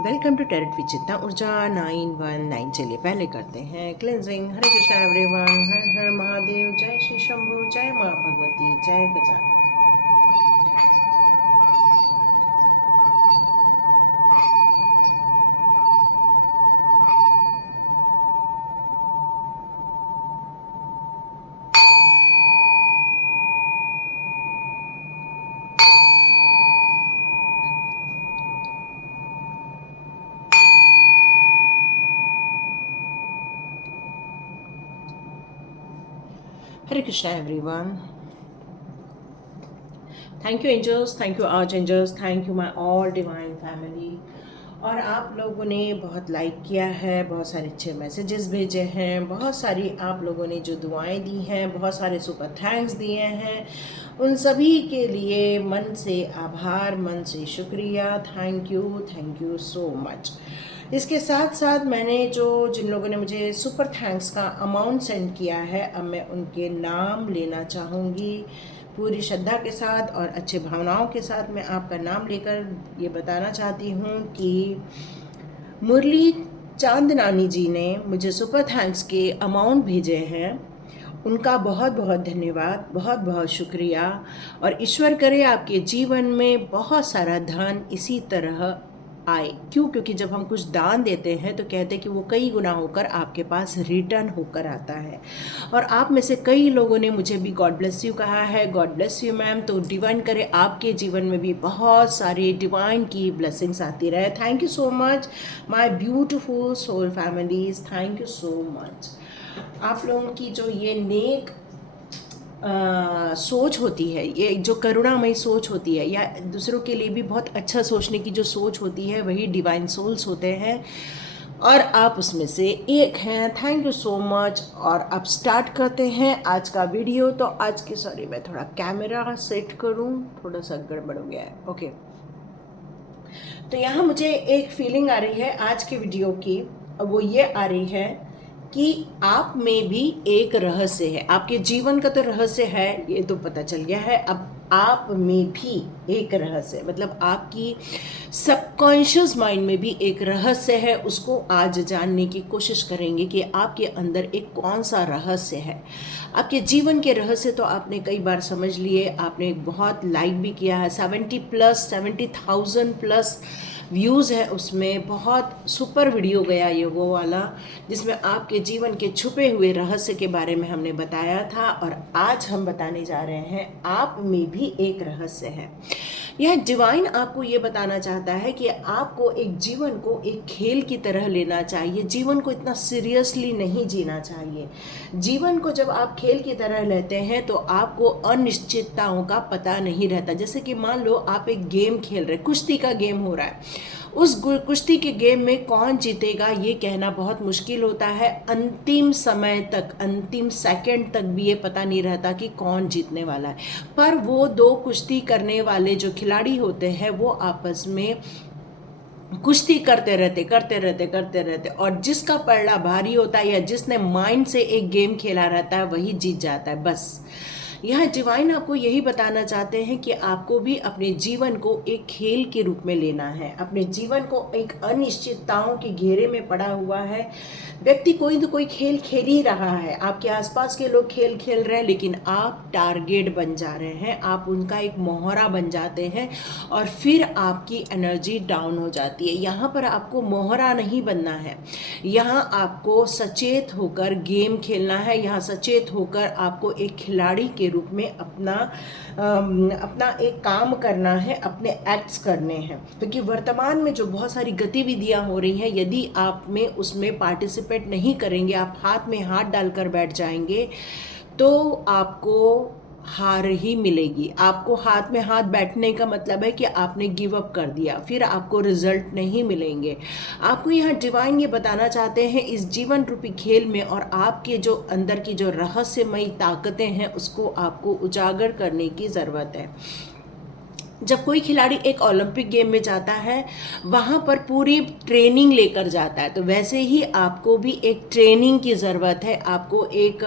Welcome to टेरेट विचित्रा ऊर्जा 919। चलिए पहले करते हैं क्लेंजिंग। हरे कृष्णा एवरीवन, हर हर महादेव, जय श्री शंभू, जय माँ Bhagwati, Jai Gajanan. Hare Krishna everyone, thank you angels, thank you archangels, thank you my all divine family. और आप लोगों ने बहुत लाइक किया है, बहुत सारे अच्छे मैसेजेस भेजे हैं, बहुत सारी आप लोगों ने जो दुआएं दी हैं, बहुत सारे सुपर थैंक्स दिए हैं, उन सभी के लिए मन से आभार, मन से शुक्रिया। Thank you so much. इसके साथ साथ मैंने जिन लोगों ने मुझे सुपर थैंक्स का अमाउंट सेंड किया है, अब मैं उनके नाम लेना चाहूँगी पूरी श्रद्धा के साथ और अच्छे भावनाओं के साथ। मैं आपका नाम लेकर ये बताना चाहती हूँ कि मुरली चांदनानी जी ने मुझे सुपर थैंक्स के अमाउंट भेजे हैं। उनका बहुत बहुत धन्यवाद, बहुत बहुत शुक्रिया। और ईश्वर करे आपके जीवन में बहुत सारा धन इसी तरह आए। क्यों? क्योंकि जब हम कुछ दान देते हैं तो कहते हैं कि वो कई गुना होकर आपके पास रिटर्न होकर आता है। और आप में से कई लोगों ने मुझे भी गॉड ब्लेस यू कहा है। God bless you ma'am. तो डिवाइन करे आपके जीवन में भी बहुत सारी डिवाइन की ब्लेसिंग्स आती रहे। Thank you so much my beautiful soul families, thank you so much. आप लोगों की जो ये नेक सोच होती है, ये जो करुणामयी सोच होती है, या दूसरों के लिए भी बहुत अच्छा सोचने की जो सोच होती है, वही डिवाइन सोल्स होते हैं और आप उसमें से एक हैं। Thank you so much. और अब स्टार्ट करते हैं आज का वीडियो। तो आज की, सॉरी मैं थोड़ा कैमरा सेट करूं, थोड़ा सा गड़बड़ हो गया है। ओके, तो यहाँ मुझे एक फीलिंग आ रही है आज के वीडियो की, वो ये आ रही है कि आप में भी एक रहस्य है। आपके जीवन का तो रहस्य है, ये तो पता चल गया है। अब आप में भी एक रहस्य, मतलब आपकी सबकॉन्शियस माइंड में भी एक रहस्य है। उसको आज जानने की कोशिश करेंगे कि आपके अंदर एक कौन सा रहस्य है। आपके जीवन के रहस्य तो आपने कई बार समझ लिए, आपने बहुत लाइक भी किया है। 70,000 प्लस व्यूज़ है उसमें। बहुत सुपर वीडियो गया ये वो वाला, जिसमें आपके जीवन के छुपे हुए रहस्य के बारे में हमने बताया था। और आज हम बताने जा रहे हैं आप में भी एक रहस्य है। यह डिवाइन आपको ये बताना चाहता है कि आपको एक जीवन को एक खेल की तरह लेना चाहिए। जीवन को इतना सीरियसली नहीं जीना चाहिए। जीवन को जब आप खेल की तरह लेते हैं तो आपको अनिश्चितताओं का पता नहीं रहता। जैसे कि मान लो आप एक गेम खेल रहे, कुश्ती का गेम हो रहा है, उस कुश्ती के गेम में कौन जीतेगा ये कहना बहुत मुश्किल होता है। अंतिम समय तक, अंतिम सेकंड तक भी ये पता नहीं रहता कि कौन जीतने वाला है। पर वो दो कुश्ती करने वाले जो खिलाड़ी होते हैं वो आपस में कुश्ती करते रहते और जिसका पलड़ा भारी होता है या जिसने माइंड से एक गेम खेला रहता है वही जीत जाता है। बस यह डिवाइन आपको यही बताना चाहते हैं कि आपको भी अपने जीवन को एक खेल के रूप में लेना है। अपने जीवन को एक अनिश्चितताओं के घेरे में पड़ा हुआ है। व्यक्ति कोई तो कोई खेल खेल ही रहा है। आपके आसपास के लोग खेल खेल रहे हैं, लेकिन आप टारगेट बन जा रहे हैं, आप उनका एक मोहरा बन जाते हैं और फिर आपकी एनर्जी डाउन हो जाती है। यहाँ पर आपको मोहरा नहीं बनना है, यहाँ आपको सचेत होकर गेम खेलना है। यहाँ सचेत होकर आपको एक खिलाड़ी के रूप में अपना एक काम करना है, अपने एक्ट्स करने हैं। क्योंकि वर्तमान में जो बहुत सारी गतिविधियां हो रही हैं, यदि आप में उसमें पार्टिसिपेट नहीं करेंगे, आप हाथ में हाथ डालकर बैठ जाएंगे तो आपको हार ही मिलेगी। आपको हाथ में हाथ बैठने का मतलब है कि आपने गिव अप कर दिया, फिर आपको रिजल्ट नहीं मिलेंगे। आपको यहाँ डिवाइन ये बताना चाहते हैं इस जीवन रूपी खेल में, और आपके जो अंदर की जो रहस्यमयी ताकतें हैं उसको आपको उजागर करने की ज़रूरत है। जब कोई खिलाड़ी एक ओलंपिक गेम में जाता है, वहाँ पर पूरी ट्रेनिंग लेकर जाता है, तो वैसे ही आपको भी एक ट्रेनिंग की ज़रूरत है। आपको एक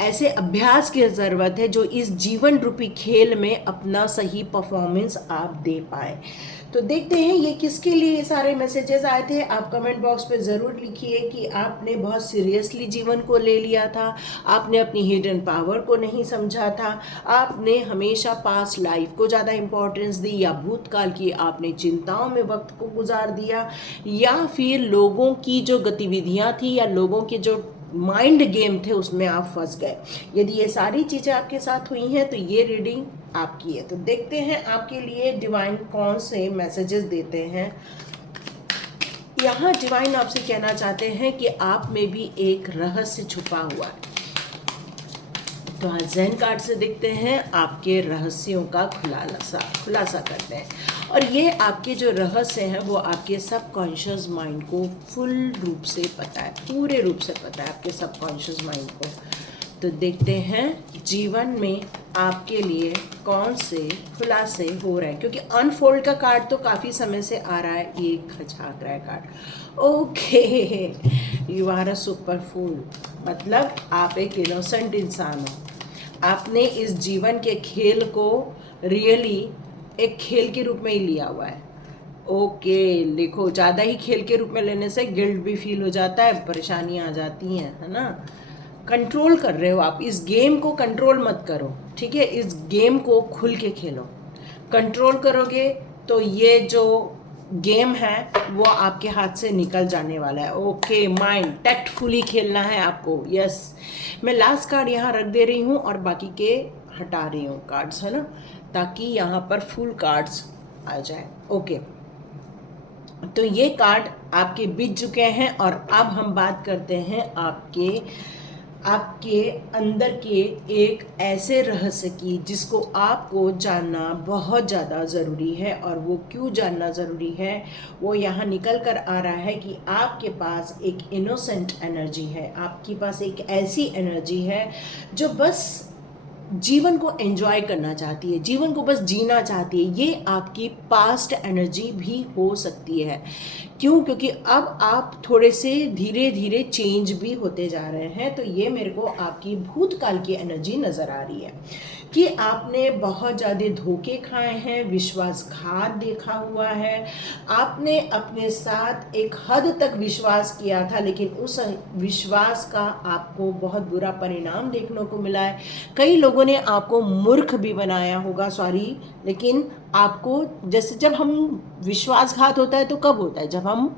ऐसे अभ्यास की ज़रूरत है जो इस जीवन रूपी खेल में अपना सही परफॉर्मेंस आप दे पाए। तो देखते हैं ये किसके लिए ये सारे मैसेजेस आए थे। आप कमेंट बॉक्स पे ज़रूर लिखिए कि आपने बहुत सीरियसली जीवन को ले लिया था, आपने अपनी हिडन पावर को नहीं समझा था, आपने हमेशा पास्ट लाइफ को ज़्यादा इम्पोर्टेंस दी, या भूतकाल की आपने चिंताओं में वक्त को गुजार दिया, या फिर लोगों की जो गतिविधियाँ थी या लोगों के जो माइंड गेम थे उसमें आप फंस गए। यदि ये सारी चीज़ें आपके साथ हुई हैं तो ये रीडिंग आपकी है। तो देखते हैं आपके लिए डिवाइन कौन से मैसेजेस देते हैं। यहाँ डिवाइन आपसे कहना चाहते हैं कि आप में भी एक रहस्य छुपा हुआ है। तो आज ज़ेन कार्ड से देखते हैं आपके रहस्यों का खुलासा करते हैं। और ये आपके जो रहस्य हैं वो आपके सबकॉन्शियस माइंड को फुल रूप से पता है, पूरे रूप से पता है आपके सबकॉन्शियस माइंड को। तो देखते हैं जीवन में आपके लिए कौन से खुलासे हो रहे हैं, क्योंकि अनफोल्ड का कार्ड तो काफ़ी समय से आ रहा है, ये खचाक रहा है card. Okay, you are a super fool, मतलब आप एक इनोसेंट इंसान हो। आपने इस जीवन के खेल को रियली एक खेल के रूप में ही लिया हुआ है। ओके, देखो ज़्यादा ही खेल के रूप में लेने से गिल्ट भी फील हो जाता है, परेशानियाँ आ जाती हैं, है ना। कंट्रोल कर रहे हो आप इस गेम को, कंट्रोल मत करो, ठीक है। इस गेम को खुल के खेलो। कंट्रोल करोगे तो ये जो गेम है वो आपके हाथ से निकल जाने वाला है। ओके, माइंड टैक्टफुली खेलना है आपको। यस, मैं लास्ट कार्ड यहाँ रख दे रही हूँ और बाकी के हटा रही हूँ कार्ड्स, है ना, ताकि यहाँ पर फुल कार्ड्स आ जाए। ओके, तो ये कार्ड आपके बीत चुके हैं और अब हम बात करते हैं आपके अंदर के एक ऐसे रहस्य की जिसको आपको जानना बहुत ज़्यादा ज़रूरी है। और वो क्यों जानना ज़रूरी है, वो यहाँ निकल कर आ रहा है कि आपके पास एक इनोसेंट एनर्जी है, आपके पास एक ऐसी एनर्जी है जो बस जीवन को एंजॉय करना चाहती है, जीवन को बस जीना चाहती है। ये आपकी पास्ट एनर्जी भी हो सकती है। क्यों? क्योंकि अब आप थोड़े से धीरे धीरे चेंज भी होते जा रहे हैं। तो ये मेरे को आपकी भूतकाल की एनर्जी नज़र आ रही है कि आपने बहुत ज़्यादा धोखे खाए हैं, विश्वासघात देखा हुआ है, आपने अपने साथ एक हद तक विश्वास किया था, लेकिन उस विश्वास का आपको बहुत बुरा परिणाम देखने को मिला है। कई लोगों ने आपको मूर्ख भी बनाया होगा, सॉरी, लेकिन आपको, जैसे जब हम विश्वासघात होता है तो कब होता है, जब हम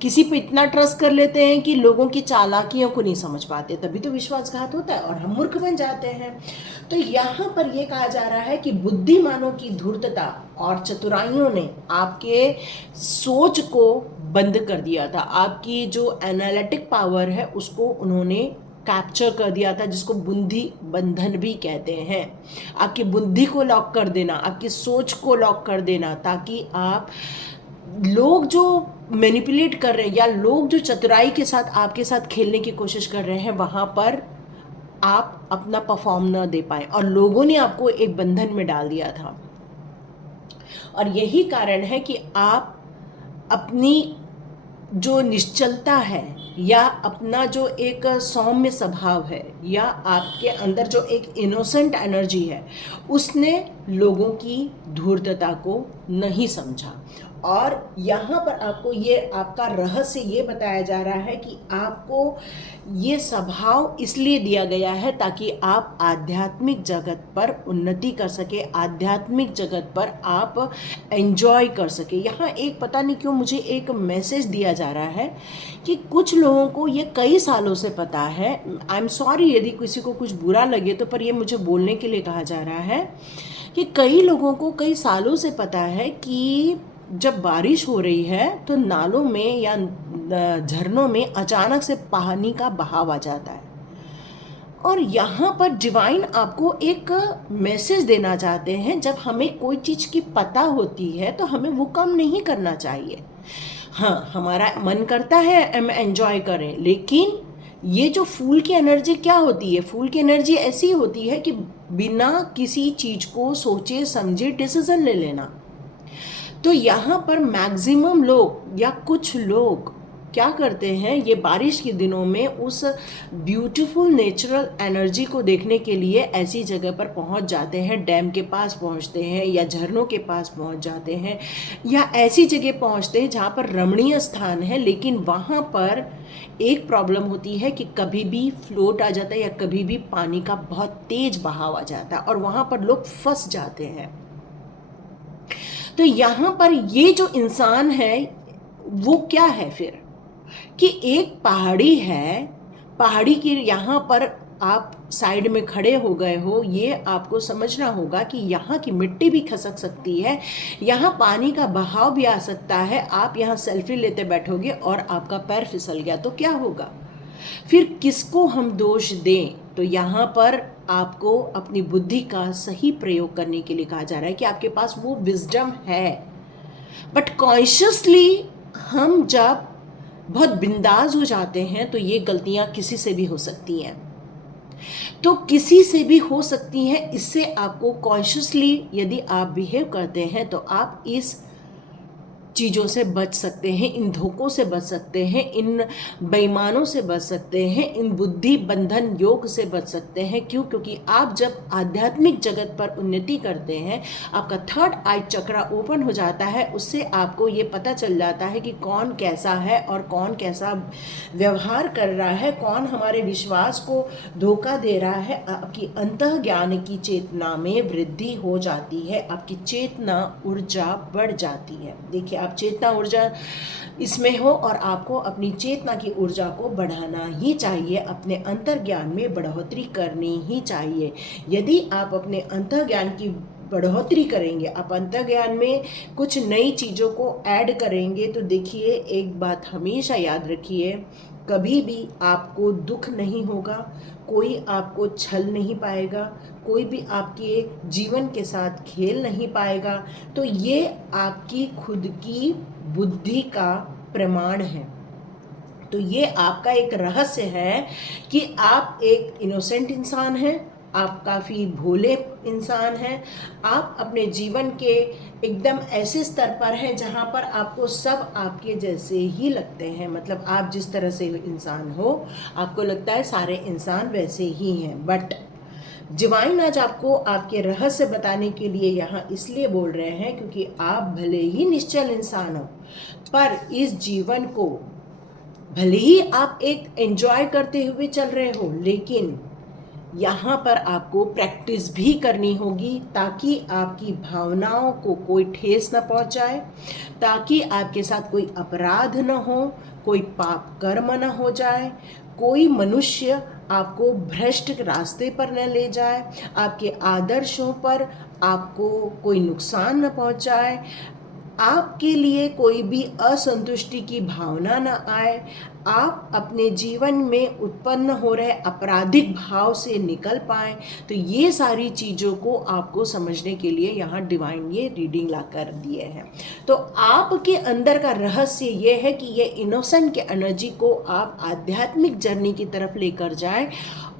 किसी पे इतना ट्रस्ट कर लेते हैं कि लोगों की चालाकियों को नहीं समझ पाते, तभी तो विश्वासघात होता है और हम मूर्ख बन जाते हैं। तो यहाँ पर यह कहा जा रहा है कि बुद्धिमानों की धूर्तता और चतुराइयों ने आपके सोच को बंद कर दिया था, आपकी जो एनालिटिक पावर है उसको उन्होंने कैप्चर कर दिया था, जिसको बुद्धि बंधन भी कहते हैं। आपकी बुद्धि को लॉक कर देना, आपकी सोच को लॉक कर देना, ताकि आप लोग जो मैनिपुलेट कर रहे हैं या लोग जो चतुराई के साथ आपके साथ खेलने की कोशिश कर रहे हैं, वहाँ पर आप अपना परफॉर्म न दे पाए। और लोगों ने आपको एक बंधन में डाल दिया था और यही कारण है कि आप अपनी जो निश्चलता है या अपना जो एक सौम्य स्वभाव है या आपके अंदर जो एक इनोसेंट एनर्जी है, उसने लोगों की धूर्तता को नहीं समझा। और यहाँ पर आपको ये आपका रहस्य ये बताया जा रहा है कि आपको ये स्वभाव इसलिए दिया गया है ताकि आप आध्यात्मिक जगत पर उन्नति कर सके, आध्यात्मिक जगत पर आप एंजॉय कर सके। यहाँ एक पता नहीं क्यों मुझे एक मैसेज दिया जा रहा है कि कुछ लोगों को ये कई सालों से पता है। आई एम सॉरी यदि किसी को कुछ बुरा लगे तो, पर ये मुझे बोलने के लिए कहा जा रहा है कि कई लोगों को कई सालों से पता है कि जब बारिश हो रही है तो नालों में या झरनों में अचानक से पानी का बहाव आ जाता है। और यहाँ पर डिवाइन आपको एक मैसेज देना चाहते हैं, जब हमें कोई चीज़ की पता होती है तो हमें वो काम नहीं करना चाहिए। हाँ, हमारा मन करता है हम एंजॉय करें, लेकिन ये जो फूल की एनर्जी क्या होती है, फूल की एनर्जी ऐसी होती है कि बिना किसी चीज़ को सोचे समझे डिसीजन ले लेना। तो यहाँ पर मैक्सिमम लोग या कुछ लोग क्या करते हैं, ये बारिश के दिनों में उस ब्यूटीफुल नेचुरल एनर्जी को देखने के लिए ऐसी जगह पर पहुंच जाते हैं, डैम के पास पहुंचते हैं या झरनों के पास पहुंच जाते हैं या ऐसी जगह पहुंचते हैं जहां पर रमणीय स्थान है। लेकिन वहां पर एक प्रॉब्लम होती है कि कभी भी फ्लोट आ जाता है या कभी भी पानी का बहुत तेज बहाव आ जाता है और वहां पर लोग फंस जाते हैं। तो यहाँ पर ये जो इंसान है वो क्या है फिर, कि एक पहाड़ी है, पहाड़ी के यहाँ पर आप साइड में खड़े हो गए हो, ये आपको समझना होगा कि यहाँ की मिट्टी भी खसक सकती है, यहाँ पानी का बहाव भी आ सकता है। आप यहाँ सेल्फी लेते बैठोगे और आपका पैर फिसल गया तो क्या होगा, फिर किसको हम दोष दें। तो यहाँ पर आपको अपनी बुद्धि का सही प्रयोग करने के लिए कहा जा रहा है कि आपके पास वो विजडम है, बट कॉन्शियसली हम जब बहुत बिंदास हो जाते हैं तो ये गलतियां किसी से भी हो सकती हैं, तो किसी से भी हो सकती हैं। इससे आपको कॉन्शियसली यदि आप बिहेव करते हैं तो आप इस चीज़ों से बच सकते हैं, इन धोखों से बच सकते हैं, इन बेईमानों से बच सकते हैं, इन बुद्धि बंधन योग से बच सकते हैं। क्यों? क्योंकि आप जब आध्यात्मिक जगत पर उन्नति करते हैं, आपका थर्ड आई चक्रा ओपन हो जाता है, उससे आपको ये पता चल जाता है कि कौन कैसा है और कौन कैसा व्यवहार कर रहा है, कौन हमारे विश्वास को धोखा दे रहा है। आपकी अंतः ज्ञान की चेतना में वृद्धि हो जाती है, आपकी चेतना ऊर्जा बढ़ जाती है। देखिए, आप चेतना ऊर्जा इसमें हो और आपको अपनी चेतना की ऊर्जा को बढ़ाना ही चाहिए, अपने अंतर्ज्ञान में बढ़ोतरी करनी ही चाहिए। यदि आप अपने अंतर्ज्ञान की बढ़ोतरी करेंगे, आप अंतर्ज्ञान में कुछ नई चीज़ों को ऐड करेंगे, तो देखिए एक बात हमेशा याद रखिए, कभी भी आपको दुख नहीं होगा, कोई आपको छल नहीं पाएगा, कोई भी आपके जीवन के साथ खेल नहीं पाएगा। तो ये आपकी खुद की बुद्धि का प्रमाण है। तो ये आपका एक रहस्य है कि आप एक इनोसेंट इंसान हैं, आप काफ़ी भोले इंसान हैं, आप अपने जीवन के एकदम ऐसे स्तर पर हैं जहाँ पर आपको सब आपके जैसे ही लगते हैं। मतलब आप जिस तरह से इंसान हो, आपको लगता है सारे इंसान वैसे ही हैं। बट डिवाइन आज आपको आपके रहस्य बताने के लिए यहाँ इसलिए बोल रहे हैं क्योंकि आप भले ही निश्चल इंसान हो, पर इस जीवन को भले ही आप एक एंजॉय करते हुए चल रहे हो, लेकिन यहाँ पर आपको प्रैक्टिस भी करनी होगी ताकि आपकी भावनाओं को कोई ठेस न पहुँचाए, ताकि आपके साथ कोई अपराध न हो, कोई पाप कर्म न हो जाए, कोई मनुष्य आपको भ्रष्ट रास्ते पर न ले जाए, आपके आदर्शों पर आपको कोई नुकसान न पहुँचाए, आपके लिए कोई भी असंतुष्टि की भावना न आए, आप अपने जीवन में उत्पन्न हो रहे आपराधिक भाव से निकल पाएँ। तो ये सारी चीज़ों को आपको समझने के लिए यहाँ डिवाइन ये रीडिंग ला कर दिए हैं। तो आपके अंदर का रहस्य ये है कि ये इनोसेंट के एनर्जी को आप आध्यात्मिक जर्नी की तरफ लेकर जाएं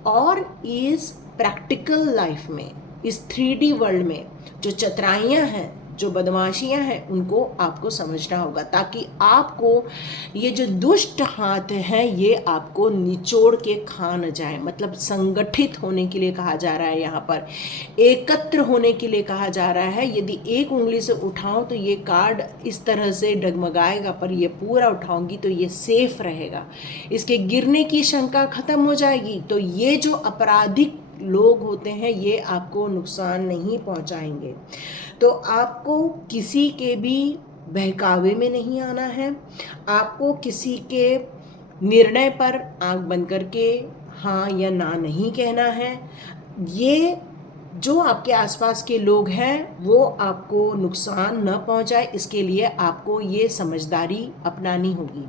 और इस प्रैक्टिकल लाइफ में, इस 3D वर्ल्ड में जो चतुराइयाँ हैं, जो बदमाशियां हैं, उनको आपको समझना होगा, ताकि आपको ये जो दुष्ट हाथ हैं ये आपको निचोड़ के खा न जाए। मतलब संगठित होने के लिए कहा जा रहा है, यहाँ पर एकत्र होने के लिए कहा जा रहा है। यदि एक उंगली से उठाओ तो ये कार्ड इस तरह से डगमगाएगा, पर ये पूरा उठाऊंगी तो ये सेफ रहेगा, इसके गिरने की शंका खत्म हो जाएगी। तो ये जो आपराधिक लोग होते हैं ये आपको नुकसान नहीं पहुंचाएंगे। तो आपको किसी के भी बहकावे में नहीं आना है, आपको किसी के निर्णय पर आंख बंद करके हाँ या ना नहीं कहना है। ये जो आपके आसपास के लोग हैं वो आपको नुकसान न पहुंचाए, इसके लिए आपको ये समझदारी अपनानी होगी।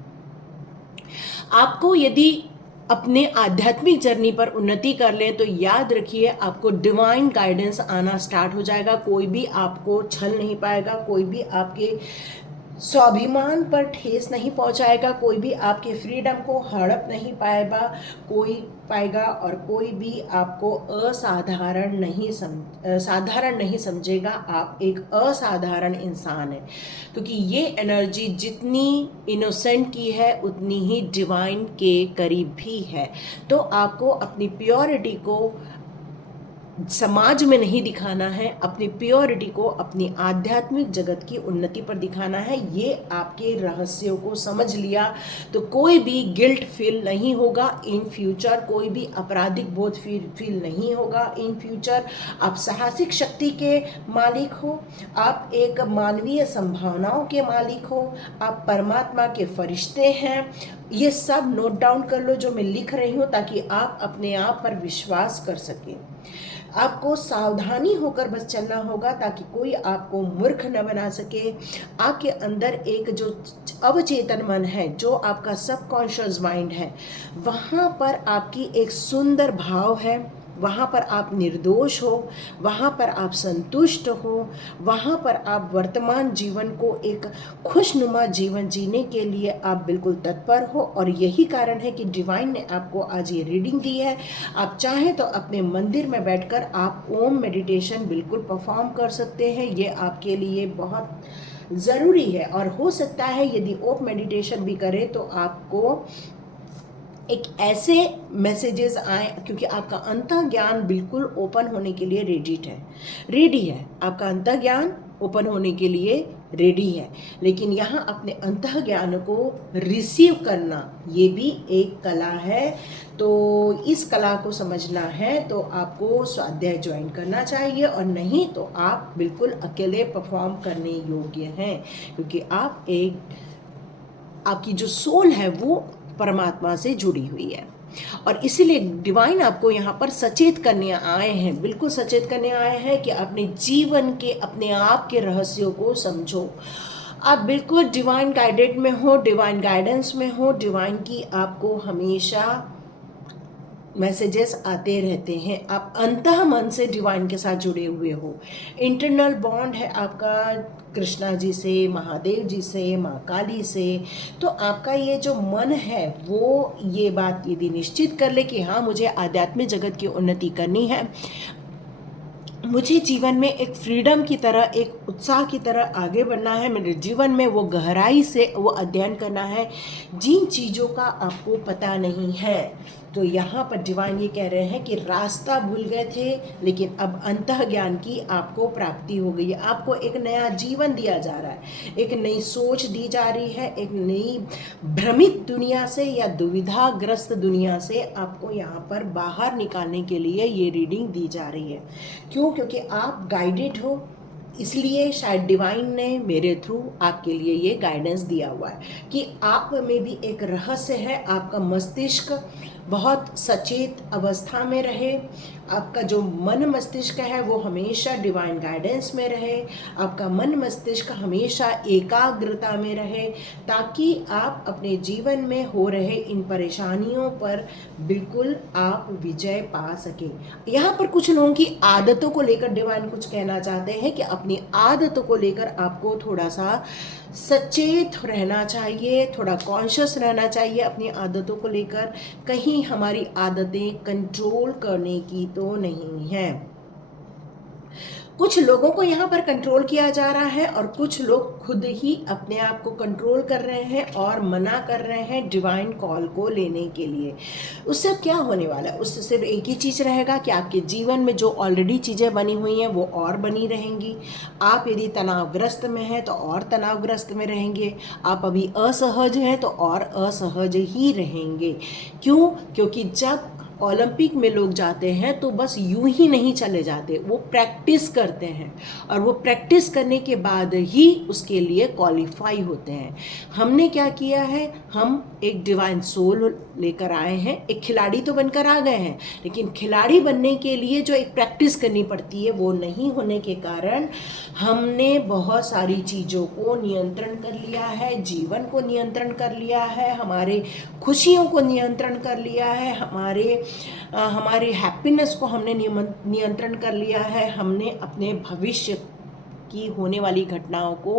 आपको यदि अपने आध्यात्मिक जर्नी पर उन्नति कर लें तो याद रखिए आपको डिवाइन गाइडेंस आना स्टार्ट हो जाएगा। कोई भी आपको छल नहीं पाएगा, कोई भी आपके स्वाभिमान पर ठेस नहीं पहुंचाएगा, कोई भी आपके फ्रीडम को हड़प नहीं पाएगा और कोई भी आपको साधारण नहीं समझेगा। आप एक असाधारण इंसान है, क्योंकि ये एनर्जी जितनी इनोसेंट की है उतनी ही डिवाइन के करीब भी है। तो आपको अपनी प्योरिटी को समाज में नहीं दिखाना है, अपनी प्योरिटी को अपनी आध्यात्मिक जगत की उन्नति पर दिखाना है। ये आपके रहस्यों को समझ लिया तो कोई भी गिल्ट फील नहीं होगा इन फ्यूचर, कोई भी आपराधिक बोध फील नहीं होगा इन फ्यूचर। आप साहसिक शक्ति के मालिक हो, आप एक मानवीय संभावनाओं के मालिक हो, आप परमात्मा के फरिश्ते हैं। ये सब नोट डाउन कर लो जो मैं लिख रही हूँ, ताकि आप अपने आप पर विश्वास कर सकें। आपको सावधानी होकर बस चलना होगा, ताकि कोई आपको मूर्ख न बना सके। आपके अंदर एक जो अवचेतन मन है, जो आपका सबकॉन्शियस माइंड है, वहाँ पर आपकी एक सुंदर भाव है, वहाँ पर आप निर्दोष हो, वहाँ पर आप संतुष्ट हो, वहाँ पर आप वर्तमान जीवन को एक खुशनुमा जीवन जीने के लिए आप बिल्कुल तत्पर हो। और यही कारण है कि डिवाइन ने आपको आज ये रीडिंग दी है। आप चाहें तो अपने मंदिर में बैठकर आप ओम मेडिटेशन बिल्कुल परफॉर्म कर सकते हैं, ये आपके लिए बहुत ज़रूरी है। और हो सकता है यदि ओम मेडिटेशन भी करें तो आपको एक ऐसे मैसेजेस आए, क्योंकि आपका अंतः ज्ञान बिल्कुल ओपन होने के लिए रेडी है। आपका अंतः ज्ञान ओपन होने के लिए रेडी है, लेकिन यहाँ अपने अंतः ज्ञान को रिसीव करना ये भी एक कला है। तो इस कला को समझना है तो आपको स्वाध्याय ज्वाइन करना चाहिए, और नहीं तो आप बिल्कुल अकेले परफॉर्म करने योग्य हैं, क्योंकि आपकी जो सोल है वो परमात्मा से जुड़ी हुई है। और इसीलिए डिवाइन आपको यहाँ पर सचेत करने आए हैं, बिल्कुल सचेत करने आए हैं कि अपने जीवन के, अपने आप के रहस्यों को समझो। आप बिल्कुल डिवाइन गाइडेड में हो, डिवाइन गाइडेंस में हो, डिवाइन की आपको हमेशा मैसेजेस आते रहते हैं। आप अंतः मन से डिवाइन के साथ जुड़े हुए हो, इंटरनल बॉन्ड है आपका कृष्णा जी से, महादेव जी से, माँ काली से। तो आपका ये जो मन है वो ये बात यदि निश्चित कर ले कि हाँ, मुझे आध्यात्मिक जगत की उन्नति करनी है, मुझे जीवन में एक फ्रीडम की तरह, एक उत्साह की तरह आगे बढ़ना है, मेरे जीवन में वो गहराई से वो अध्ययन करना है जिन चीज़ों का आपको पता नहीं है। तो यहाँ पर डिवाइन ये कह रहे हैं कि रास्ता भूल गए थे, लेकिन अब अंतः ज्ञान की आपको प्राप्ति हो गई है। आपको एक नया जीवन दिया जा रहा है, एक नई सोच दी जा रही है, एक नई भ्रमित दुनिया से या दुविधाग्रस्त दुनिया से आपको यहाँ पर बाहर निकालने के लिए ये रीडिंग दी जा रही है। क्यों? क्योंकि आप गाइडेड हो, इसलिए शायद डिवाइन ने मेरे थ्रू आपके लिए ये गाइडेंस दिया हुआ है कि आप में भी एक रहस्य है। आपका मस्तिष्क बहुत सचेत अवस्था में रहे, आपका जो मन मस्तिष्क है वो हमेशा डिवाइन गाइडेंस में रहे, आपका मन मस्तिष्क हमेशा एकाग्रता में रहे, ताकि आप अपने जीवन में हो रहे इन परेशानियों पर बिल्कुल आप विजय पा सके। यहाँ पर कुछ लोगों की आदतों को लेकर डिवाइन कुछ कहना चाहते हैं कि अपनी आदतों को लेकर आपको थोड़ा सा सचेत रहना चाहिए, थोड़ा कॉन्शियस रहना चाहिए अपनी आदतों को लेकर। कहीं हमारी आदतें कंट्रोल करने की तो नहीं है। कुछ लोगों को यहाँ पर कंट्रोल किया जा रहा है और कुछ लोग खुद ही अपने आप को कंट्रोल कर रहे हैं और मना कर रहे हैं डिवाइन कॉल को लेने के लिए। उससे क्या होने वाला है? उससे सिर्फ एक ही चीज़ रहेगा कि आपके जीवन में जो ऑलरेडी चीज़ें बनी हुई हैं वो और बनी रहेंगी। आप यदि तनावग्रस्त में हैं तो और तनावग्रस्त में रहेंगे, आप अभी असहज हैं तो और असहज ही रहेंगे। क्यों? क्योंकि जब ओलंपिक में लोग जाते हैं तो बस यूं ही नहीं चले जाते, वो प्रैक्टिस करते हैं और वो प्रैक्टिस करने के बाद ही उसके लिए क्वालिफाई होते हैं। हमने क्या किया है? हम एक डिवाइन सोल लेकर आए हैं, एक खिलाड़ी तो बनकर आ गए हैं, लेकिन खिलाड़ी बनने के लिए जो एक प्रैक्टिस करनी पड़ती है वो नहीं होने के कारण हमने बहुत सारी चीज़ों को नियंत्रण कर लिया है, जीवन को नियंत्रण कर लिया है, हमारे खुशियों को नियंत्रण कर लिया है, हमारे हैप्पीनेस को हमने नियंत्रण कर लिया है। हमने अपने भविष्य की होने वाली घटनाओं को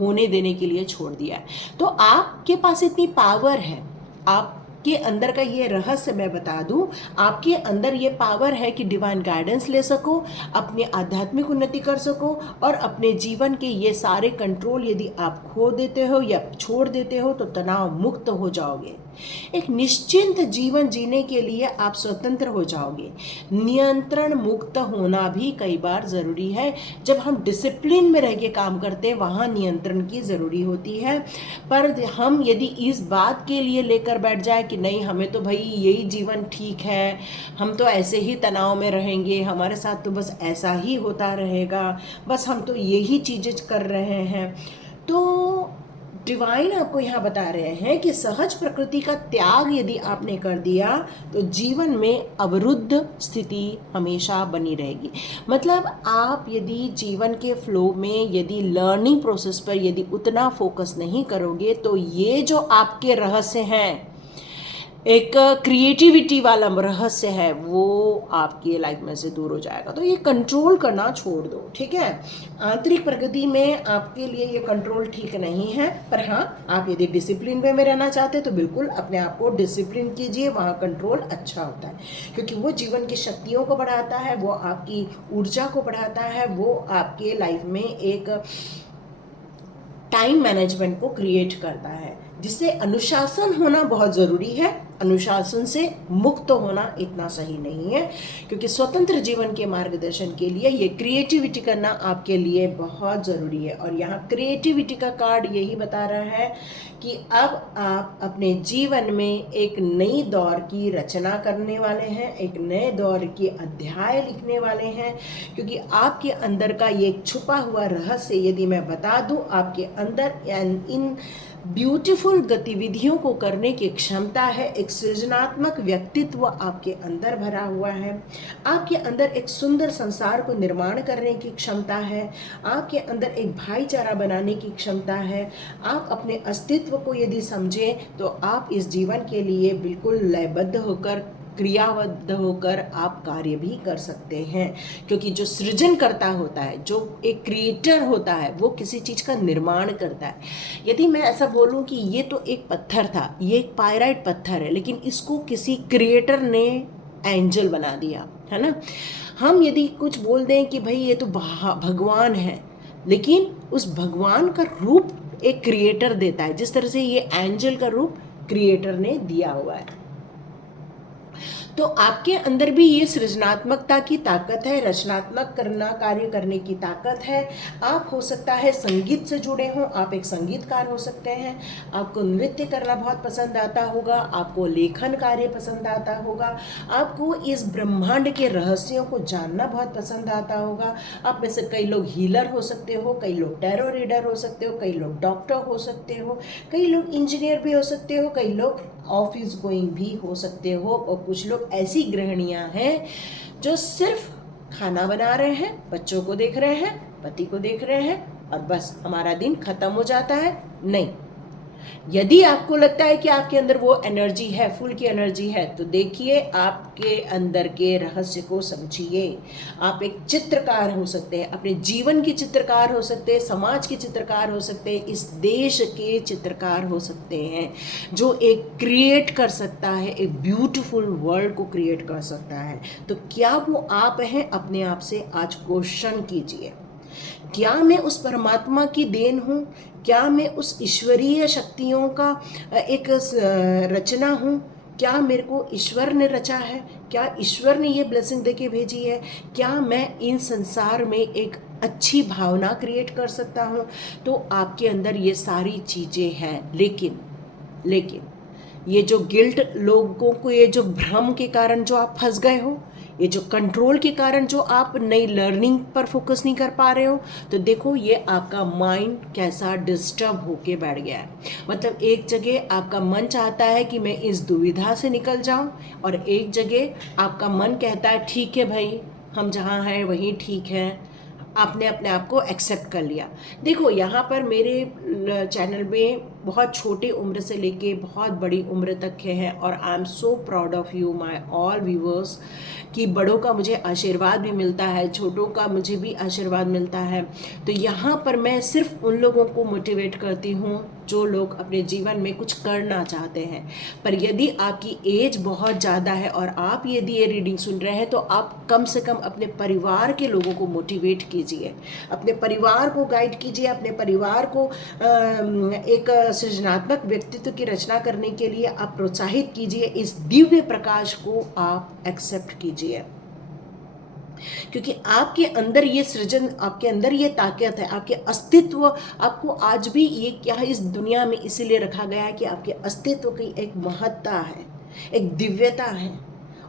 होने देने के लिए छोड़ दिया है। तो आपके पास इतनी पावर है, आपके अंदर का ये रहस्य मैं बता दूं, आपके अंदर ये पावर है कि डिवाइन गाइडेंस ले सको, अपनी आध्यात्मिक उन्नति कर सको और अपने जीवन के ये सारे कंट्रोल यदि आप खो देते हो या छोड़ देते हो तो तनाव मुक्त हो जाओगे। एक निश्चिंत जीवन जीने के लिए आप स्वतंत्र हो जाओगे। नियंत्रण मुक्त होना भी कई बार ज़रूरी है। जब हम डिसिप्लिन में रह के काम करते हैं वहाँ नियंत्रण की ज़रूरी होती है। पर हम यदि इस बात के लिए लेकर बैठ जाए कि नहीं, हमें तो भाई यही जीवन ठीक है, हम तो ऐसे ही तनाव में रहेंगे, हमारे साथ तो बस ऐसा ही होता रहेगा, बस हम तो यही चीज़ें कर रहे हैं, तो डिवाइन आपको यहाँ बता रहे हैं कि सहज प्रकृति का त्याग यदि आपने कर दिया तो जीवन में अवरुद्ध स्थिति हमेशा बनी रहेगी। मतलब आप यदि जीवन के फ्लो में यदि लर्निंग प्रोसेस पर यदि उतना फोकस नहीं करोगे तो ये जो आपके रहस्य हैं, एक क्रिएटिविटी वाला रहस्य है, वो आपकी लाइफ में से दूर हो जाएगा। तो ये कंट्रोल करना छोड़ दो, ठीक है। आंतरिक प्रगति में आपके लिए ये कंट्रोल ठीक नहीं है, पर हाँ, आप यदि डिसिप्लिन में रहना चाहते हैं तो बिल्कुल अपने आप को डिसिप्लिन कीजिए, वहाँ कंट्रोल अच्छा होता है, क्योंकि वो जीवन की शक्तियों को बढ़ाता है, वो आपकी ऊर्जा को बढ़ाता है, वो आपके लाइफ में एक टाइम मैनेजमेंट को क्रिएट करता है, जिससे अनुशासन होना बहुत ज़रूरी है। अनुशासन से मुक्त होना इतना सही नहीं है, क्योंकि स्वतंत्र जीवन के मार्गदर्शन के लिए ये क्रिएटिविटी करना आपके लिए बहुत ज़रूरी है। और यहाँ क्रिएटिविटी का कार्ड यही बता रहा है कि अब आप अपने जीवन में एक नई दौर की रचना करने वाले हैं, एक नए दौर के अध्याय लिखने वाले हैं, क्योंकि आपके अंदर का ये छुपा हुआ रहस्य यदि मैं बता दूं, आपके अंदर इन ब्यूटीफुल गतिविधियों को करने की क्षमता है। एक सृजनात्मक व्यक्तित्व आपके अंदर भरा हुआ है, आपके अंदर एक सुंदर संसार को निर्माण करने की क्षमता है, आपके अंदर एक भाईचारा बनाने की क्षमता है। आप अपने अस्तित्व को यदि समझें तो आप इस जीवन के लिए बिल्कुल लयबद्ध होकर, क्रियाबद्ध होकर आप कार्य भी कर सकते हैं, क्योंकि जो सृजन करता होता है, जो एक क्रिएटर होता है, वो किसी चीज़ का निर्माण करता है। यदि मैं ऐसा बोलूं कि ये तो एक पत्थर था, ये एक पायराइट पत्थर है, लेकिन इसको किसी क्रिएटर ने एंजल बना दिया, है ना। हम यदि कुछ बोल दें कि भाई ये तो भगवान है, लेकिन उस भगवान का रूप एक क्रिएटर देता है, जिस तरह से ये एंजल का रूप क्रिएटर ने दिया हुआ है। तो आपके अंदर भी ये सृजनात्मकता की ताकत है, रचनात्मक कार्य करने की ताकत है। आप हो सकता है संगीत से जुड़े हों, आप एक संगीतकार हो सकते हैं, आपको नृत्य करना बहुत पसंद आता होगा, आपको लेखन कार्य पसंद आता होगा, आपको इस ब्रह्मांड के रहस्यों को जानना बहुत पसंद आता होगा। आप में से कई लोग हीलर हो सकते हो, कई लोग टैरो रीडर हो सकते हो, कई लोग डॉक्टर हो सकते हो, कई लोग इंजीनियर भी हो सकते हो, कई लोग ऑफिस गोइंग भी हो सकते हो, और कुछ लोग ऐसी गृहिणियां हैं जो सिर्फ खाना बना रहे हैं, बच्चों को देख रहे हैं, पति को देख रहे हैं और बस हमारा दिन खत्म हो जाता है। नहीं, यदि आपको लगता है कि आपके अंदर वो एनर्जी है, फुल की एनर्जी है, तो देखिए आपके अंदर के रहस्य को समझिए। आप एक चित्रकार हो सकते हैं, अपने जीवन के चित्रकार हो सकते हैं, समाज के चित्रकार हो सकते हैं, इस देश के चित्रकार हो सकते हैं, जो एक क्रिएट कर सकता है, एक ब्यूटीफुल वर्ल्ड को क्रिएट कर सकता है। तो क्या वो आप हैं? अपने आप से आज क्वेश्चन कीजिए, क्या मैं उस परमात्मा की देन हूँ? क्या मैं उस ईश्वरीय शक्तियों का एक रचना हूँ? क्या मेरे को ईश्वर ने रचा है? क्या ईश्वर ने ये ब्लेसिंग देके भेजी है? क्या मैं इन संसार में एक अच्छी भावना क्रिएट कर सकता हूँ? तो आपके अंदर ये सारी चीज़ें हैं, लेकिन ये जो गिल्ट, लोगों को ये जो भ्रम के कारण जो आप फंस गए हो, ये जो कंट्रोल के कारण जो आप नई लर्निंग पर फोकस नहीं कर पा रहे हो, तो देखो ये आपका माइंड कैसा डिस्टर्ब होके बैठ गया है। मतलब एक जगह आपका मन चाहता है कि मैं इस दुविधा से निकल जाऊं, और एक जगह आपका मन कहता है ठीक है भाई, हम जहाँ हैं वहीं ठीक है, आपने अपने आप को एक्सेप्ट कर लिया। देखो यहाँ पर मेरे चैनल में बहुत छोटी उम्र से लेके बहुत बड़ी उम्र तक के हैं, और I am so proud of you my all viewers कि बड़ों का मुझे आशीर्वाद भी मिलता है, छोटों का मुझे भी आशीर्वाद मिलता है। तो यहाँ पर मैं सिर्फ उन लोगों को मोटिवेट करती हूँ जो लोग अपने जीवन में कुछ करना चाहते हैं। पर यदि आपकी एज बहुत ज़्यादा है और आप यदि ये रीडिंग सुन रहे हैं, तो आप कम से कम अपने परिवार के लोगों को मोटिवेट कीजिए, अपने परिवार को गाइड कीजिए, अपने परिवार को एक सृजनात्मक व्यक्तित्व की रचना करने के लिए आप प्रोत्साहित कीजिए। इस दिव्य प्रकाश को आप एक्सेप्ट कीजिए, क्योंकि आपके अंदर ये सृजन, आपके अंदर ये ताकत है, आपके अस्तित्व, आपको आज भी ये क्या है इस दुनिया में इसीलिए रखा गया है कि आपके अस्तित्व की एक महत्ता है, एक दिव्यता है।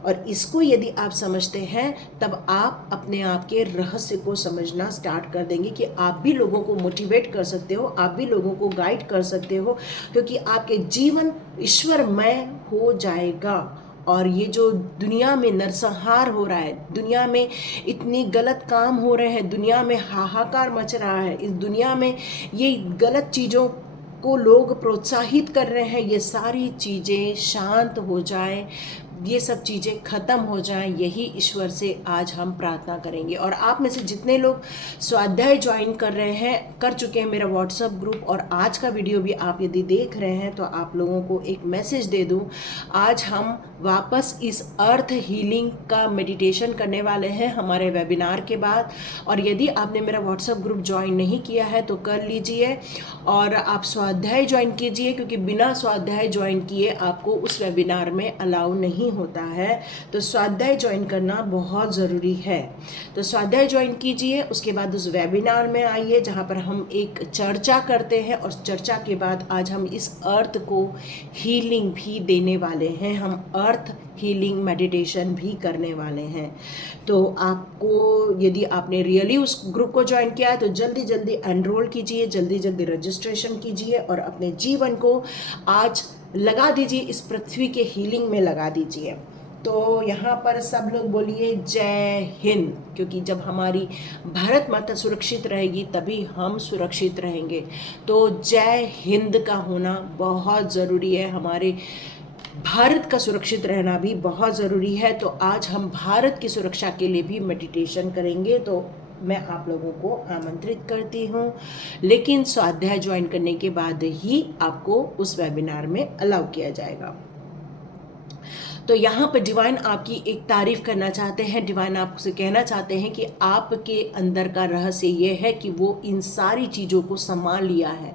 और इसको यदि आप समझते हैं, तब आप अपने आप के रहस्य को समझना स्टार्ट कर देंगे कि आप भी लोगों को मोटिवेट कर सकते हो, आप भी लोगों को गाइड कर सकते हो, क्योंकि आपके जीवन ईश्वरमय हो जाएगा। और ये जो दुनिया में नरसंहार हो रहा है, दुनिया में इतनी गलत काम हो रहे हैं, दुनिया में हाहाकार मच रहा है, इस दुनिया में ये गलत चीज़ों को लोग प्रोत्साहित कर रहे हैं, ये सारी चीज़ें शांत हो जाएं, ये सब चीज़ें ख़त्म हो जाएं, यही ईश्वर से आज हम प्रार्थना करेंगे। और आप में से जितने लोग स्वाध्याय ज्वाइन कर रहे हैं, कर चुके हैं मेरा व्हाट्सएप ग्रुप, और आज का वीडियो भी आप यदि देख रहे हैं, तो आप लोगों को एक मैसेज दे दूं, आज हम वापस इस अर्थ हीलिंग का मेडिटेशन करने वाले हैं हमारे वेबिनार के बाद। और यदि आपने मेरा व्हाट्सएप ग्रुप ज्वाइन नहीं किया है तो कर लीजिए, और आप स्वाध्याय ज्वाइन कीजिए, क्योंकि बिना स्वाध्याय ज्वाइन किए आपको उस वेबिनार में अलाउ नहीं होता है। तो स्वाध्याय ज्वाइन करना बहुत ज़रूरी है। तो स्वाध्याय ज्वाइन कीजिए, उसके बाद उस वेबिनार में आइए जहाँ पर हम एक चर्चा करते हैं, और चर्चा के बाद आज हम इस अर्थ को हीलिंग भी देने वाले हैं, हम अर्थ हीलिंग मेडिटेशन भी करने वाले हैं। तो आपको, यदि आपने रियली उस ग्रुप को ज्वाइन किया है, तो जल्दी जल्दी एनरोल कीजिए, जल्दी जल्दी रजिस्ट्रेशन कीजिए, और अपने जीवन को आज लगा दीजिए, इस पृथ्वी के हीलिंग में लगा दीजिए। तो यहाँ पर सब लोग बोलिए जय हिंद, क्योंकि जब हमारी भारत माता सुरक्षित रहेगी तभी हम सुरक्षित रहेंगे। तो जय हिंद का होना बहुत ज़रूरी है, हमारे भारत का सुरक्षित रहना भी बहुत ज़रूरी है। तो आज हम भारत की सुरक्षा के लिए भी मेडिटेशन करेंगे। तो मैं आप लोगों को आमंत्रित करती हूँ, लेकिन स्वाध्याय ज्वाइन करने के बाद ही आपको उस वेबिनार में अलाउ किया जाएगा। तो यहाँ पर डिवाइन आपकी एक तारीफ़ करना चाहते हैं, डिवाइन आपसे कहना चाहते हैं कि आपके अंदर का रहस्य ये है कि वो इन सारी चीज़ों को संभाल लिया है।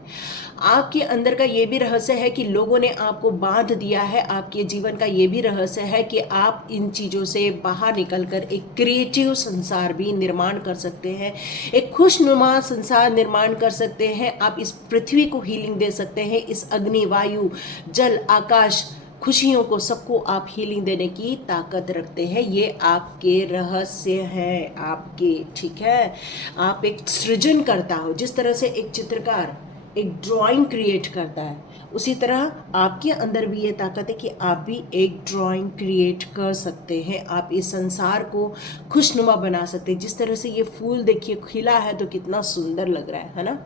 आपके अंदर का ये भी रहस्य है कि लोगों ने आपको बांध दिया है। आपके जीवन का ये भी रहस्य है कि आप इन चीज़ों से बाहर निकलकर एक क्रिएटिव संसार भी निर्माण कर सकते हैं, एक खुशनुमा संसार निर्माण कर सकते हैं। आप इस पृथ्वी को हीलिंग दे सकते हैं, इस अग्नि, वायु, जल, आकाश, खुशियों को, सबको आप हीलिंग देने की ताकत रखते हैं। ये आपके रहस्य हैं आपके, ठीक है। आप एक सृजनकर्ता हो, जिस तरह से एक चित्रकार एक ड्राइंग क्रिएट करता है, उसी तरह आपके अंदर भी ये ताकत है कि आप भी एक ड्राइंग क्रिएट कर सकते हैं। आप इस संसार को खुशनुमा बना सकते हैं। जिस तरह से ये फूल देखिए खिला है तो कितना सुंदर लग रहा है ना,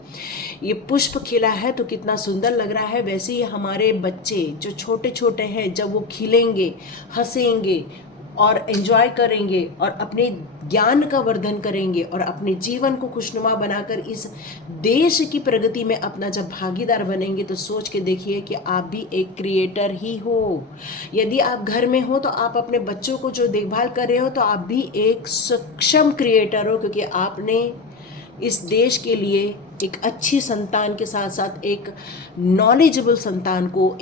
ये पुष्प खिला है तो कितना सुंदर लग रहा है। वैसे ही हमारे बच्चे जो छोटे छोटे हैं, जब वो खिलेंगे, हंसेंगे और एंजॉय करेंगे और अपने ज्ञान का वर्धन करेंगे और अपने जीवन को खुशनुमा बनाकर इस देश की प्रगति में अपना जब भागीदार बनेंगे, तो सोच के देखिए कि आप भी एक क्रिएटर ही हो। यदि आप घर में हो तो आप अपने बच्चों को जो देखभाल कर रहे हो, तो आप भी एक सक्षम क्रिएटर हो, क्योंकि आपने इस देश के लिए एक अच्छी संतान के साथ साथ एक नॉलेजेबल संतान को,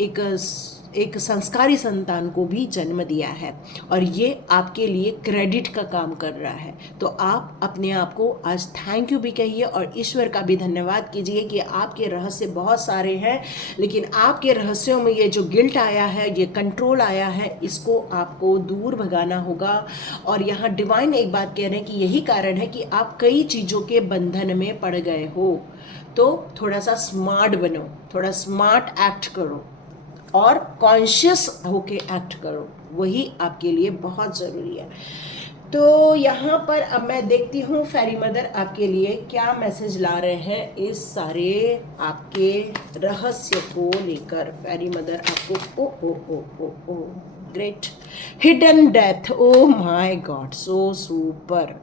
एक संस्कारी संतान को भी जन्म दिया है, और ये आपके लिए क्रेडिट का काम कर रहा है। तो आप अपने आप को आज थैंक यू भी कहिए और ईश्वर का भी धन्यवाद कीजिए कि आपके रहस्य बहुत सारे हैं, लेकिन आपके रहस्यों में ये जो गिल्ट आया है, ये कंट्रोल आया है, इसको आपको दूर भगाना होगा। और यहाँ डिवाइन एक बात कह रहे हैं कि यही कारण है कि आप कई चीज़ों के बंधन में पड़ गए हो। तो थोड़ा सा स्मार्ट बनो, थोड़ा स्मार्ट एक्ट करो और कॉन्शियस होके एक्ट करो, वही आपके लिए बहुत ज़रूरी है। तो यहाँ पर अब मैं देखती हूँ फेरी मदर आपके लिए क्या मैसेज ला रहे हैं इस सारे आपके रहस्य को लेकर। फेरी मदर आपको oh oh oh oh oh great hidden death, oh my God, so super.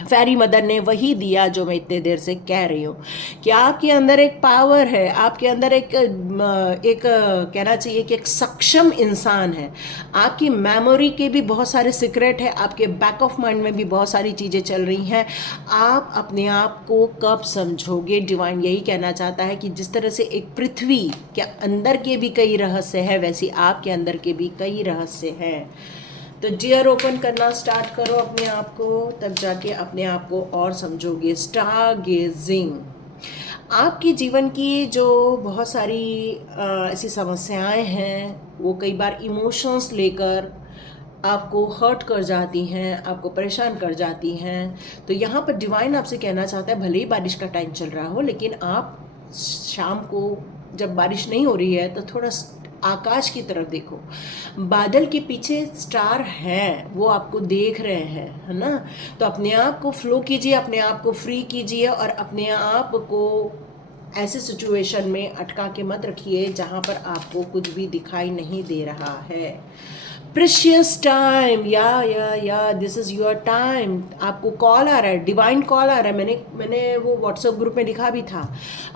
Fairy mother ने वही दिया जो मैं इतने देर से कह रही हूँ कि आपके अंदर एक पावर है, आपके अंदर एक कहना चाहिए कि एक सक्षम इंसान है। आपकी मेमोरी के भी बहुत सारे सीक्रेट है, आपके बैक ऑफ माइंड में भी बहुत सारी चीज़ें चल रही हैं। आप अपने आप को कब समझोगे? डिवाइन यही कहना चाहता है कि जिस तरह से एक पृथ्वी के अंदर के भी कई रहस्य है, वैसे आपके अंदर के भी कई रहस्य हैं। तो जियर ओपन करना स्टार्ट करो अपने आप को, तब जाके अपने आप को और समझोगे। स्टार गेजिंग, आपके जीवन की जो बहुत सारी ऐसी समस्याएं हैं, वो कई बार इमोशंस लेकर आपको हर्ट कर जाती हैं, आपको परेशान कर जाती हैं। तो यहाँ पर डिवाइन आपसे कहना चाहता है, भले ही बारिश का टाइम चल रहा हो, लेकिन आप शाम को जब बारिश नहीं हो रही है तो थोड़ा आकाश की तरफ देखो। बादल के पीछे स्टार हैं, वो आपको देख रहे हैं, है ना। तो अपने आप को फ्लो कीजिए, अपने आप को फ्री कीजिए और अपने आप को ऐसे सिचुएशन में अटका के मत रखिए जहाँ पर आपको कुछ भी दिखाई नहीं दे रहा है। प्रेशियस टाइम, या दिस इज़ योर टाइम। आपको कॉल आ रहा है, डिवाइन कॉल आ रहा है। मैंने वो व्हाट्सएप ग्रुप में लिखा भी था,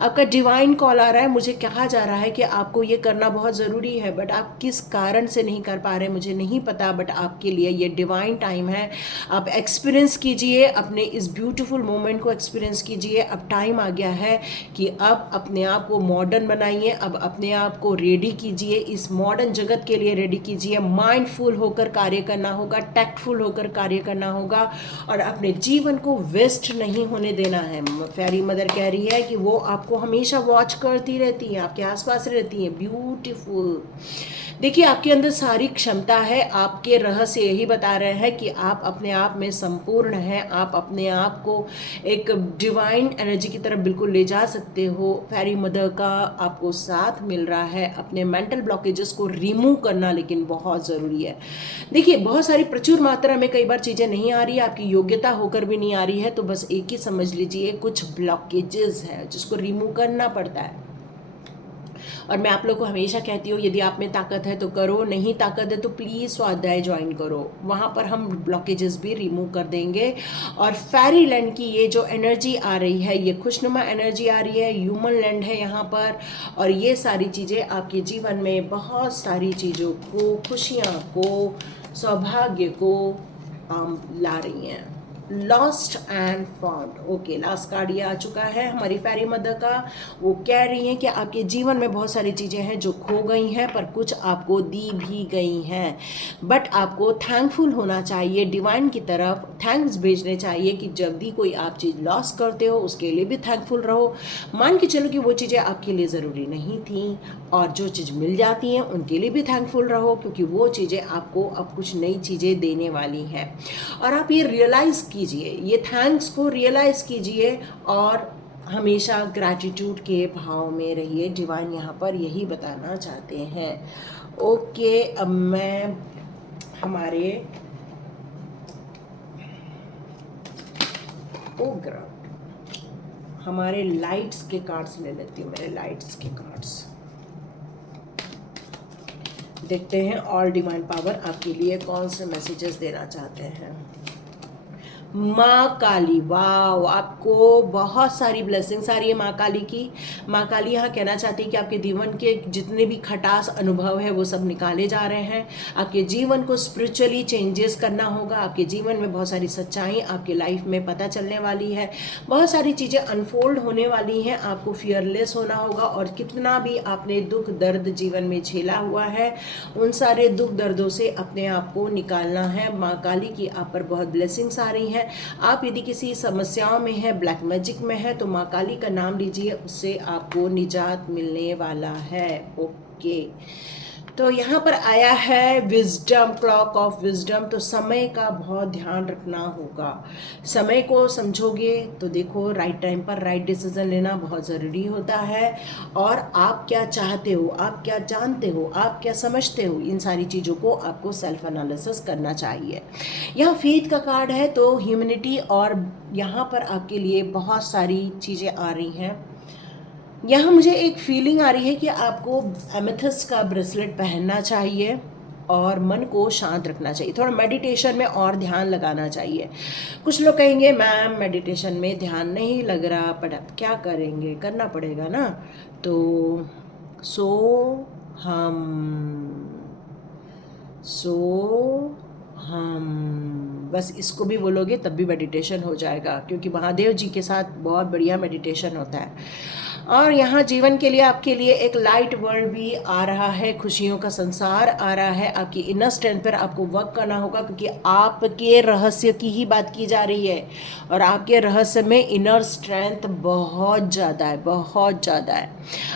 आपका डिवाइन कॉल आ रहा है। मुझे कहा जा रहा है कि आपको ये करना बहुत ज़रूरी है, बट आप किस कारण से नहीं कर पा रहे मुझे नहीं पता, बट आपके लिए ये डिवाइन टाइम है। आप एक्सपीरियंस कीजिए, अपने इस ब्यूटीफुल मोमेंट को एक्सपीरियंस कीजिए। अब टाइम आ गया है कि अब अपने आप को मॉडर्न बनाइए, अब अपने आप को रेडी कीजिए, इस मॉडर्न जगत के लिए रेडी कीजिए। माइंडफुल होकर कार्य करना होगा, टैक्टफुल होकर कार्य करना होगा और अपने जीवन को वेस्ट नहीं होने देना है। फेरी मदर कह रही है कि वो आपको हमेशा वॉच करती रहती हैं, आपके आसपास रहती हैं। ब्यूटीफुल, देखिए आपके अंदर सारी क्षमता है। आपके रहस्य यही बता रहे हैं कि आप अपने आप में संपूर्ण हैं, आप अपने आप को एक डिवाइन एनर्जी की तरफ बिल्कुल ले जा सकते हो। फेरी मदर का आपको साथ मिल रहा है। अपने मेंटल ब्लॉकेजेस को रिमूव करना लेकिन बहुत ज़रूरी है। देखिए बहुत सारी प्रचुर मात्रा में कई बार चीज़ें नहीं आ रही है, आपकी योग्यता होकर भी नहीं आ रही है, तो बस एक ही समझ लीजिए कुछ ब्लॉकेजेस है जिसको रिमूव करना पड़ता है। और मैं आप लोग को हमेशा कहती हूँ, यदि आप में ताकत है तो करो, नहीं ताकत है तो प्लीज़ स्वाध्याय ज्वाइन करो, वहाँ पर हम ब्लॉकेजेस भी रिमूव कर देंगे। और फेरी लैंड की ये जो एनर्जी आ रही है, ये खुशनुमा एनर्जी आ रही है, ह्यूमन लैंड है यहाँ पर, और ये सारी चीज़ें आपके जीवन में बहुत सारी चीज़ों को, खुशियाँ को, सौभाग्य को ला रही हैं। Lost and found, okay, last card ये आ चुका है हमारी फेरी मदर का। वो कह रही हैं कि आपके जीवन में बहुत सारी चीज़ें हैं जो खो गई हैं, पर कुछ आपको दी भी गई हैं। बट आपको थैंकफुल होना चाहिए, डिवाइन की तरफ थैंक्स भेजने चाहिए कि जब भी कोई आप चीज़ लॉस करते हो उसके लिए भी थैंकफुल रहो। मान के चलो कि वो चीज़ें आपके लिए ज़रूरी नहीं थी, और जो चीज़ मिल जाती हैं उनके लिए भी थैंकफुल रहो, क्योंकि वो चीज़ें आपको अब कुछ नई चीज़ें देने वाली हैं। और आप ये रियलाइज़ कीजिए, ये थैंक्स को रियलाइज़ कीजिए और हमेशा ग्रैटिट्यूड के भाव में रहिए। डिवाइन यहाँ पर यही बताना चाहते हैं। ओके, अब मैं हमारे हमारे लाइट्स के कार्ड्स ले लेती हूँ, मेरे लाइट्स के कार्ड्स देखते हैं ऑल डिवाइन पावर आपके लिए कौन से मैसेजेस देना चाहते हैं। माँ काली, वाह, आपको बहुत सारी ब्लेसिंग्स आ रही है माँ काली की। माँ काली यहाँ कहना चाहती है कि आपके जीवन के जितने भी खटास अनुभव है वो सब निकाले जा रहे हैं। आपके जीवन को स्पिरिचुअली चेंजेस करना होगा। आपके जीवन में बहुत सारी सच्चाई आपके लाइफ में पता चलने वाली है, बहुत सारी चीज़ें अनफोल्ड होने वाली हैं। आपको फियरलेस होना होगा, और कितना भी आपने दुख दर्द जीवन में झेला हुआ है उन सारे दुख दर्दों से अपने आप को निकालना है। माँ काली की आप पर बहुत ब्लेसिंग्स आ रही हैं। आप यदि किसी समस्याओं में है, ब्लैक मैजिक में है, तो माँ काली का नाम लीजिए, उससे आपको निजात मिलने वाला है। ओके, तो यहाँ पर आया है विजडम, क्लॉक ऑफ विजडम। तो समय का बहुत ध्यान रखना होगा। समय को समझोगे तो देखो राइट टाइम पर राइट डिसीजन लेना बहुत ज़रूरी होता है। और आप क्या चाहते हो, आप क्या जानते हो, आप क्या समझते हो, इन सारी चीज़ों को आपको सेल्फ एनालिसिस करना चाहिए। यहाँ फेथ का कार्ड है तो ह्यूमैनिटी, और यहाँ पर आपके लिए बहुत सारी चीज़ें आ रही हैं। यहाँ मुझे एक फीलिंग आ रही है कि आपको एमेथिस्ट का ब्रेसलेट पहनना चाहिए और मन को शांत रखना चाहिए। थोड़ा मेडिटेशन में और ध्यान लगाना चाहिए। कुछ लोग कहेंगे मैम मेडिटेशन में ध्यान नहीं लग रहा, पर अब क्या करेंगे, करना पड़ेगा ना। तो सो हम बस इसको भी बोलोगे तब भी मेडिटेशन हो जाएगा, क्योंकि महादेव जी के साथ बहुत बढ़िया मेडिटेशन होता है। और यहाँ जीवन के लिए आपके लिए एक लाइट वर्ल्ड भी आ रहा है, खुशियों का संसार आ रहा है। आपकी इनर स्ट्रेंथ पर आपको वर्क करना होगा, क्योंकि आपके रहस्य की ही बात की जा रही है। और आपके रहस्य में इनर स्ट्रेंथ बहुत ज़्यादा है, बहुत ज़्यादा है।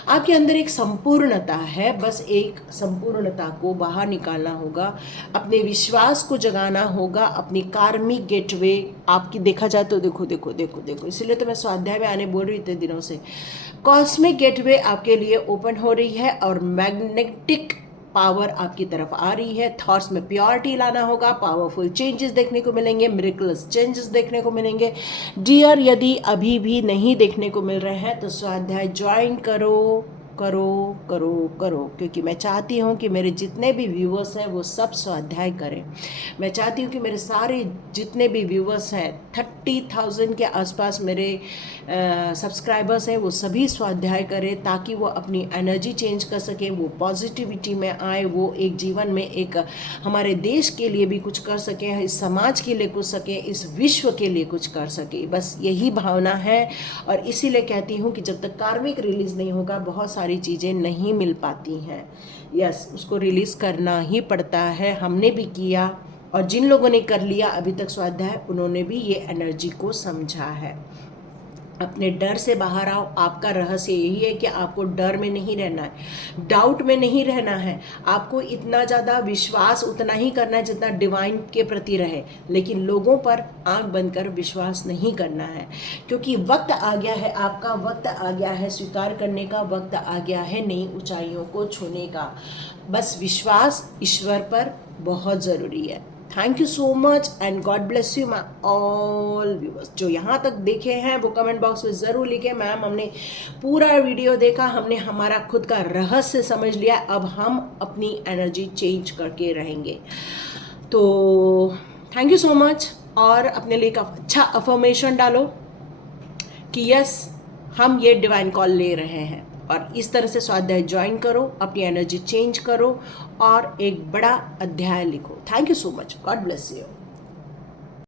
आपके अंदर एक संपूर्णता है, बस एक संपूर्णता को बाहर निकालना होगा। अपने विश्वास को जगाना होगा, अपनी कार्मिक गेटवे आपकी देखा जाए तो देखो देखो देखो देखो, इसलिए तो मैं स्वाध्याय में आने बोल रही इतने दिनों से। कॉस्मिक गेटवे आपके लिए ओपन हो रही है और मैग्नेटिक पावर आपकी तरफ आ रही है। थॉट्स में प्योरिटी लाना होगा, पावरफुल चेंजेस देखने को मिलेंगे, मिरेकल्स चेंजेस देखने को मिलेंगे। डियर, यदि अभी भी नहीं देखने को मिल रहे हैं तो स्वाध्याय ज्वाइन करो करो करो करो, क्योंकि मैं चाहती हूँ कि मेरे जितने भी व्यूअर्स हैं वो सब स्वाध्याय करें। मैं चाहती हूँ कि मेरे सारे जितने भी व्यूअर्स हैं, 30,000 के आसपास मेरे सब्सक्राइबर्स हैं, वो सभी स्वाध्याय करें, ताकि वो अपनी एनर्जी चेंज कर सके, वो पॉजिटिविटी में आए, वो एक जीवन में एक हमारे देश के लिए भी कुछ कर सके, इस समाज के लिए कुछ सके, इस विश्व के लिए कुछ कर सके। बस यही भावना है। और इसीलिए कहती हूँ कि जब तक कार्मिक रिलीज़ नहीं होगा बहुत सारी चीज़ें नहीं मिल पाती हैं। यस, उसको रिलीज़ करना ही पड़ता है। हमने भी किया, और जिन लोगों ने कर लिया अभी तक स्वाध्याय, उन्होंने भी ये एनर्जी को समझा है। अपने डर से बाहर आओ। आपका रहस्य यही है कि आपको डर में नहीं रहना है, डाउट में नहीं रहना है। आपको इतना ज़्यादा विश्वास उतना ही करना है जितना डिवाइन के प्रति रहे, लेकिन लोगों पर आंख बंद कर विश्वास नहीं करना है, क्योंकि वक्त आ गया है, आपका वक्त आ गया है, स्वीकार करने का वक्त आ गया है, नई ऊंचाइयों को छूने का। बस विश्वास ईश्वर पर बहुत ज़रूरी है। Thank you so much and God bless you my all viewers. जो यहाँ तक देखे हैं वो कमेंट बॉक्स में ज़रूर लिखें, मैम हमने पूरा वीडियो देखा, हमने हमारा खुद का रहस्य समझ लिया, अब हम अपनी एनर्जी चेंज करके रहेंगे। तो थैंक यू सो मच। और अपने लिए एक अच्छा अफर्मेशन डालो कि यस, हम ये डिवाइन कॉल ले रहे हैं, और इस तरह से स्वाध्याय ज्वाइन करो, अपनी एनर्जी चेंज करो और एक बड़ा अध्याय लिखो। Thank you so much. God bless you.